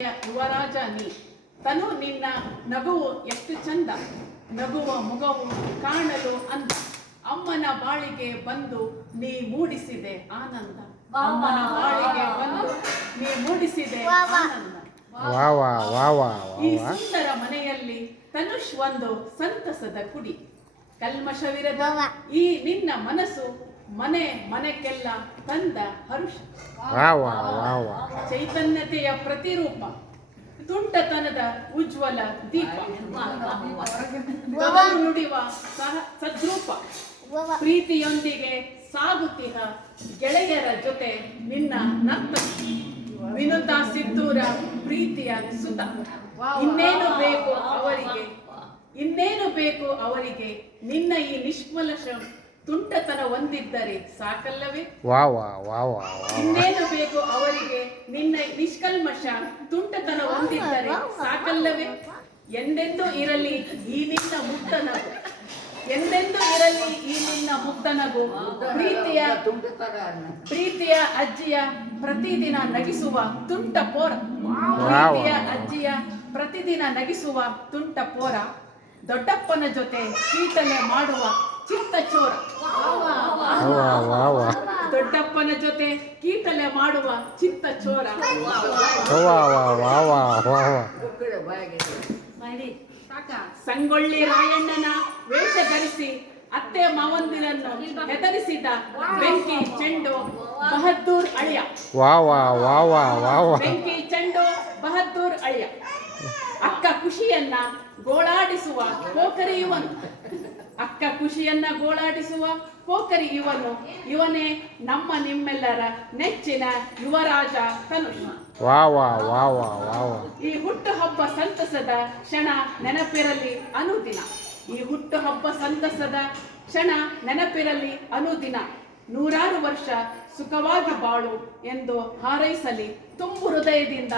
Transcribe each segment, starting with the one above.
ಯುವರಾಜ ನೀ ತನು ನಿನ್ನ ನಗುವು ಎಷ್ಟು ಚಂದ, ನಗುವ ಮುಗವು ಕಾಣಲು ಅಂದ. ಅಮ್ಮನ ಬಾಳಿಗೆ ಬಂದು ನೀ ಮೂಡಿಸಿದೆ ಆನಂದ, ಅಮ್ಮನ ಬಾಳಿಗೆ ಬಂದು ನೀ ಮೂಡಿಸಿದೆ ಆನಂದ. ಈ ಸುಂದರ ಮನೆಯಲ್ಲಿ ತನುಷ್ ಒಂದು ಸಂತಸದ ಕುಡಿ, ಕಲ್ಮಶವಿರದ ಈ ನಿನ್ನ ಮನಸ್ಸು ಮನೆ ಮನೆಗೆಲ್ಲ ತಂದ ಹರುಷ. ಚೈತನ್ಯತೆಯ ಪ್ರತಿರೂಪ, ತುಂಟತನದ ಉಜ್ವಲ ದೀಪ, ನುಡಿವ ಸದ್ರೂಪ, ಪ್ರೀತಿಯೊಂದಿಗೆ ಸಾಗುತ್ತಿಹ ಗೆಳೆಯರ ಜೊತೆ ನಿನ್ನ ನತ್ತ. ವಿನುತ ಸಿದ್ದೂರ ಪ್ರೀತಿಯ ಸುತ, ಇನ್ನೇನು ಬೇಕು ಅವರಿಗೆ, ಇನ್ನೇನು ಬೇಕು ಅವರಿಗೆ, ನಿನ್ನ ಈ ನಿಷ್ಮಲ ತುಂಟತನ ಹೊಂದಿದ್ದರೆ ಸಾಕಲ್ಲವೇ. ಇನ್ನೇನು ಬೇಕು ಅವರಿಗೆ, ನಿನ್ನ ನಿಷ್ಕಲ್ಮಶ ತುಂಟತನ ಹೊಂದಿದ್ದರೆ ಸಾಕಲ್ಲವೇ. ಎಂದೆಂದು ಇರಲಿ ಈ ನಿನ್ನ ಮುಗ್ಧನಗು, ಎಂದೆಂದು ಇರಲಿ ಈ ನಿನ್ನ ಮುಗ್ಧನಗು. ಪ್ರೀತಿಯ ಅಜ್ಜಿಯ ಪ್ರತಿದಿನ ನಗಿಸುವ ತುಂಟ ಪೋರ, ಪ್ರೀತಿಯ ಅಜ್ಜಿಯ ಪ್ರತಿದಿನ ನಗಿಸುವ ತುಂಟ ಪೋರ. ದೊಡ್ಡಪ್ಪನ ಜೊತೆ ಕೀಟಲೆ ಮಾಡುವ ಚಿತ್ತ ಚೋರ, ದೊಡ್ಡಪ್ಪನ ಜೊತೆ ಕೀಟಲೆ ಮಾಡುವ ಚಿತ್ತ ಚೋರ. ಸಂಗೊಳ್ಳಿ ರಾಯಣ್ಣನ ವೇಷ ಧರಿಸಿ ಅತ್ತೆ ಮಾವಂದಿರನ್ನು ಹೆದರಿಸಿದ ಬೆಂಕಿ ಚೆಂಡು ಬಹದ್ದೂರ್ ಅಳಿಯ, ಬೆಂಕಿ ಚೆಂಡು ಬಹದ್ದೂರ್ ಅಳಿಯ. ಅಕ್ಕ ಖುಷಿಯನ್ನ ಗೋಳಾಡಿಸುವ ಪೋಖರಿ ಇವನು, ಅಕ್ಕ ಖುಷಿಯನ್ನ ಗೋಳಾಡಿಸುವ ಪೋಖರಿ ಇವನು. ಇವನೇ ನಮ್ಮ ನಿಮ್ಮೆಲ್ಲರ ನೆಚ್ಚಿನ ಯುವರಾಜ ತನುಷ್. ಈ ಹುಟ್ಟು ಹಬ್ಬ ಸಂತಸದ ಕ್ಷಣ ನೆನಪಿರಲಿ ಅನುದಿನ, ಈ ಹುಟ್ಟು ಹಬ್ಬ ಸಂತಸದ ಕ್ಷಣ ನೆನಪಿರಲಿ ಅನುದಿನ. 100 ವರ್ಷ ಸುಖವಾಗಿ ಬಾಳು ಎಂದು ಹಾರೈಸಲಿ ತುಂಬು ಹೃದಯದಿಂದ.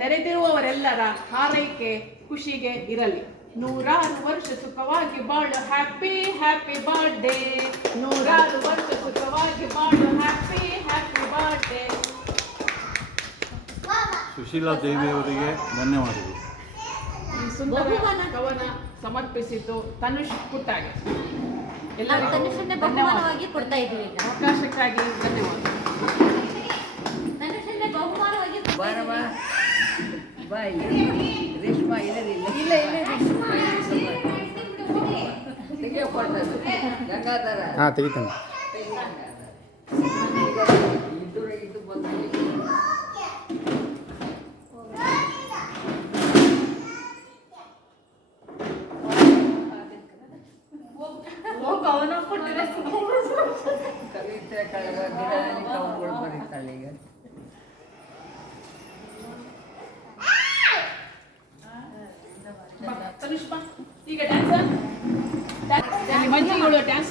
ನೆರೆದಿರುವವರೆಲ್ಲರ ಹಾರೈಕೆ ಖುಷಿಗೆ ಇರಲಿ. 100 ವರ್ಷ ಸುಖವಾಗಿ ಬಾಳು, ಹ್ಯಾಪಿ ಹ್ಯಾಪಿ ಬರ್ಡೇ. 100 ವರ್ಷ ಸುಖವಾಗಿ ಬಾಳು, ಹ್ಯಾಪಿ ಹ್ಯಾಪಿ ಬರ್ಡೇ. ಸುಶೀಲಾ ದೇವಿಯವರಿಗೆ ಧನ್ಯವಾದಗಳು. ಈ ಸುಂದರ ಕವನ ಸಮರ್ಪಿಸಿದ್ದು ತನುಷ್ ಪುಟ್ಟಾಗೆ. ಎಲ್ಲರೂ ತನುಷನ್ನೇ ಬಹುಮಾನವಾಗಿ ಕೊಡ್ತಾ ಇದ್ದೀವಿ. ಅವಕಾಶಕ್ಕಾಗಿ ಧನ್ಯವಾದ. ತನುಷನ್ನೇ ಬಹುಮಾನವಾಗಿ ರೇಷ್ಮಾ ಇಲ್ಲದಿಲ್ಲ ಇಲ್ಲ ಗಂಗಾಧರ ತೆಗಿತಾನೆ. ಇದು ಬಂದ ಕವಿತೆ ಕಳೆದ ದಿನ ಕವಗಳು ಬರೀತಾಳೆ ಈಗ. ತನುಷ್ ಈಗ ಡ್ಯಾನ್ಸ್ ಮಂಜಿಗಳು ಡ್ಯಾನ್ಸ್